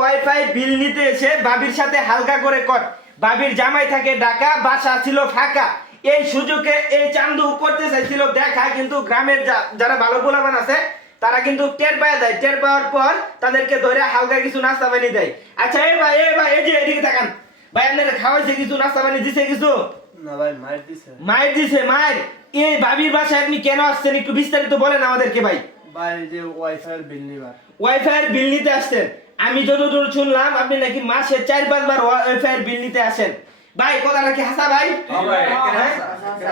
Wifi বিল নিতে এসে বাবির সাথে হালকা করে কর। বাবির জামাই থাকে ঢাকা, বাসা ছিল ফাঁকা। এই সুযোগে এই চান্দু করতে চাইছিল দেখা, কিন্তু গ্রামের যারা ভালো পোলাপান আছে তারা কিন্তু টের পায় দেয়। টের পাওয়ার পর তাদেরকে ধরে হালকা কিছু নাস্তা পানি দেয়। আচ্ছা এই ভাই এই যে এদিকে তাকান ভাই, আপনারা খাওয়াইছে কিছু, নাস্তা পানি দিছে কিছু? না ভাই, মাইর দিছে। মায়ের দিছে? মায়ের? এই বাবির বাসায় আপনি কেন আসছেন একটু বিস্তারিত বলেন আমাদেরকে ভাই। ভাই যে ওয়াইফাই এর বিল নিবার। ওয়াইফাই এর বিল নিতে আসছেন? আমি যতদূর শুনলাম আপনি নাকি মাসে 4-5 বার ওয়াইফাই এর বিল নিতে আসেন। ভাই কথাটা কি হাসা ভাই?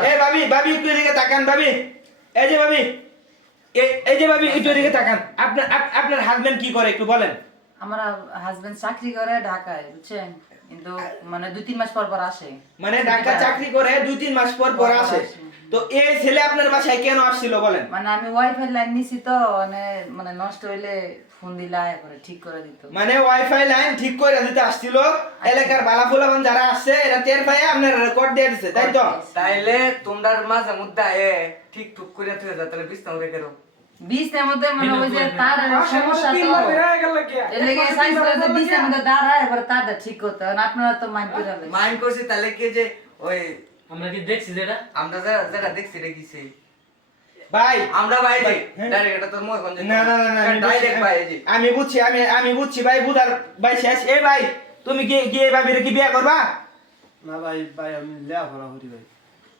এই ভাবি একটু এদিকে তাকান ভাবি। এই যে ভাবি, এই যে ভাবি একটু এদিকে তাকান। আপনার হাজবেন্ড কি করে একটু বলেন। আমার হাজবেন্ড চাকরি করে ঢাকায়, বুঝছেন, কিন্তু মানে 2-3 মাস পর পর আসে। মানে ঢাকা চাকরি করে 2-3 মাস পর পর আসে। তো এই ছেলে আপনার বাসায় কেন আসছিল বলেন? মানে আমি ওয়াইফাই লাইন নিছি তো, মানে নষ্ট হইলে ফোন দিলে আয়া করে ঠিক করে দিত। মানে ওয়াইফাই লাইন ঠিক করে দিতে আসছিল। এলাকার বালাফুলাবান যারা আসছে এরা টের পায় আপনার রেকর্ড দিয়ে দিছে, তাই তো? তাইলে তোমরার মাঝে মধ্যে ঠিক টুক করে তুই যা, তাহলে বিস্তার রেখে দাও। বিছনার মধ্যে মানে ওই যে তার সমস্যা তো, এর লেগে সাইজ করে যে বিছনার মধ্যে দাঁড়ায় এবার তারটা ঠিক করতে হয়। আপনারা তো মাইন্ড করে দেন। মাইন্ড করছি তাহলে কি যে ওই আমরা কি দেখছি যেটা আমরা যেটা দেখছি রে কিছে ভাই আমরা ভাই যে হ্যাঁ। ডাইরেক্ট এটা তোর মুখে কোন যে না ডাইরেক্ট ভাই যে আমি বুঝছি ভাই, বুধার ভাই শেষ। এই ভাই তুমি কি গিয়ে ভাবিরে কি বিয়ে করবা? না ভাই, ভাই আমি লেখাপড়া করি ভাই।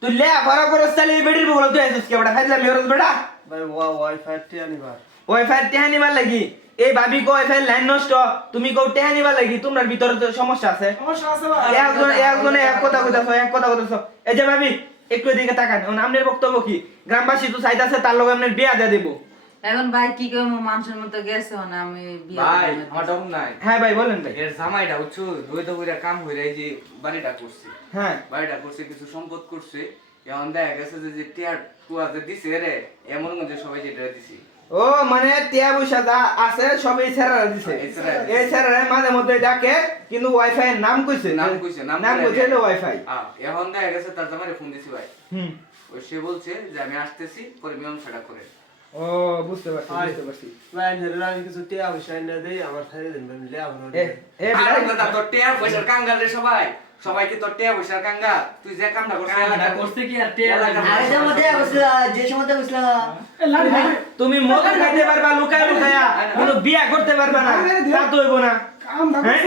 তুই লে ভরা করস তাহলে এই বেডির বল তুই আছিস কে বড় ফাইলা মেরস বেটা। ভাই ওয়াইফাই টিয়া নিবার। ওয়াইফাই টেহা নিবার লাগি? এই ভাবি কো ওয়াইফাই লাইন নষ্ট, তুমি কো টেহা নিবার লাগি? তোমার ভিতরে তো সমস্যা আছে। একজন এক কথা কইতাছো। এই যে ভাবি একটু এদিকে তাকান। এখন আপনার বক্তব্য কি? গ্রামবাসী তো চাইতাছে তার লগে আপনার বিয়া দিয়ে দেব। এখন ভাই কি কইম, মানুষের মতো গেছে মানে আমি বিয়ে ভাই করবো না। আমার ডম নাই। হ্যাঁ ভাই বলেন ভাই। এর জামাইটা উচ্চ দুই তো কইরা কাম হইরা এই যে বাড়িটা করছে। হ্যাঁ বাড়িটা করছে, কিছু সম্পদ করছে। এখন দেখা গেছে যে টিয়ার টুয়াতে দিছে রে, এমন মধ্যে সবাই যেটা দিছে। ও মানে টিয়া পয়সা যা আছে সব এই ছেড়া দিছে। এই ছেড়া মাঝে মধ্যে ডাকে, কিন্তু ওয়াইফাই এর নাম কইছে নাম কইছে ওয়াইফাই। এখন দেখা গেছে তার জামাইরে ফোন দিছি ভাই। হুম। ওই সে বলছে যে আমি আসতেছি, পরে মীমাংসাটা করে। ও বুঝতে পারছি। ভাই নেরে আমি কিছু টিয়া পয়সা এনে দেই, আমার ছেড়ে দেন ভাই, লেখাপড়া এ করি। এ আর ভাই, কথা তোর টিয়া পয়সার কাঙ্গাল রে সবাই। সবাই কি তোর টিয়া পয়সার কাঙ্গাল? তুই যে কামটা করছিস কামটা করছে কি আর টিয়া এলাকার লাগে? আরে যে মধ্যে বসছিল, যে সময়তে বসছিল, তুমি মদ খাইতে পারবা লুকায় লুকায়া, কিন্তু বিয়া করতে পারবা না, তা তো হইব না। হ্যাঁ?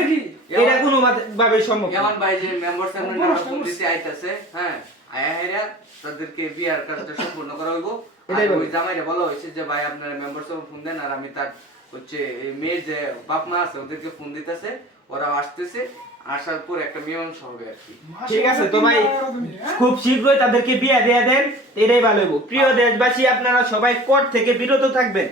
এটা কোনো ভাবে সম্ভব না। এমন ভাই যে মেম্বার সামনে নাম্বার ফোন দিতে আইতাছে, হ্যাঁ, আয়া হেরা তাদেরকে বিয়ার কাজটা সম্পূর্ণ করা হইব। এটাই আর বলি। ওই জামাইরে বলা হয়েছে যে ভাই আপনারা মেম্বার সামনে ফোন দেন, আর আমি তার হচ্ছে এই মেয়ের যে বাপ মা আছে ওদেরকে ফোন দিতেছে, ওরা আসতেছে, আসার পর একটা মীমাংসা হবে আর কি। ঠিক আছে তো ভাই, খুব শীঘ্রই তাদেরকে বিয়া দিয়ে দেন, এটাই ভালো হইব। প্রিয় দেশবাসী, আপনারা সবাই কোর্ট থেকে বিরত থাকবেন।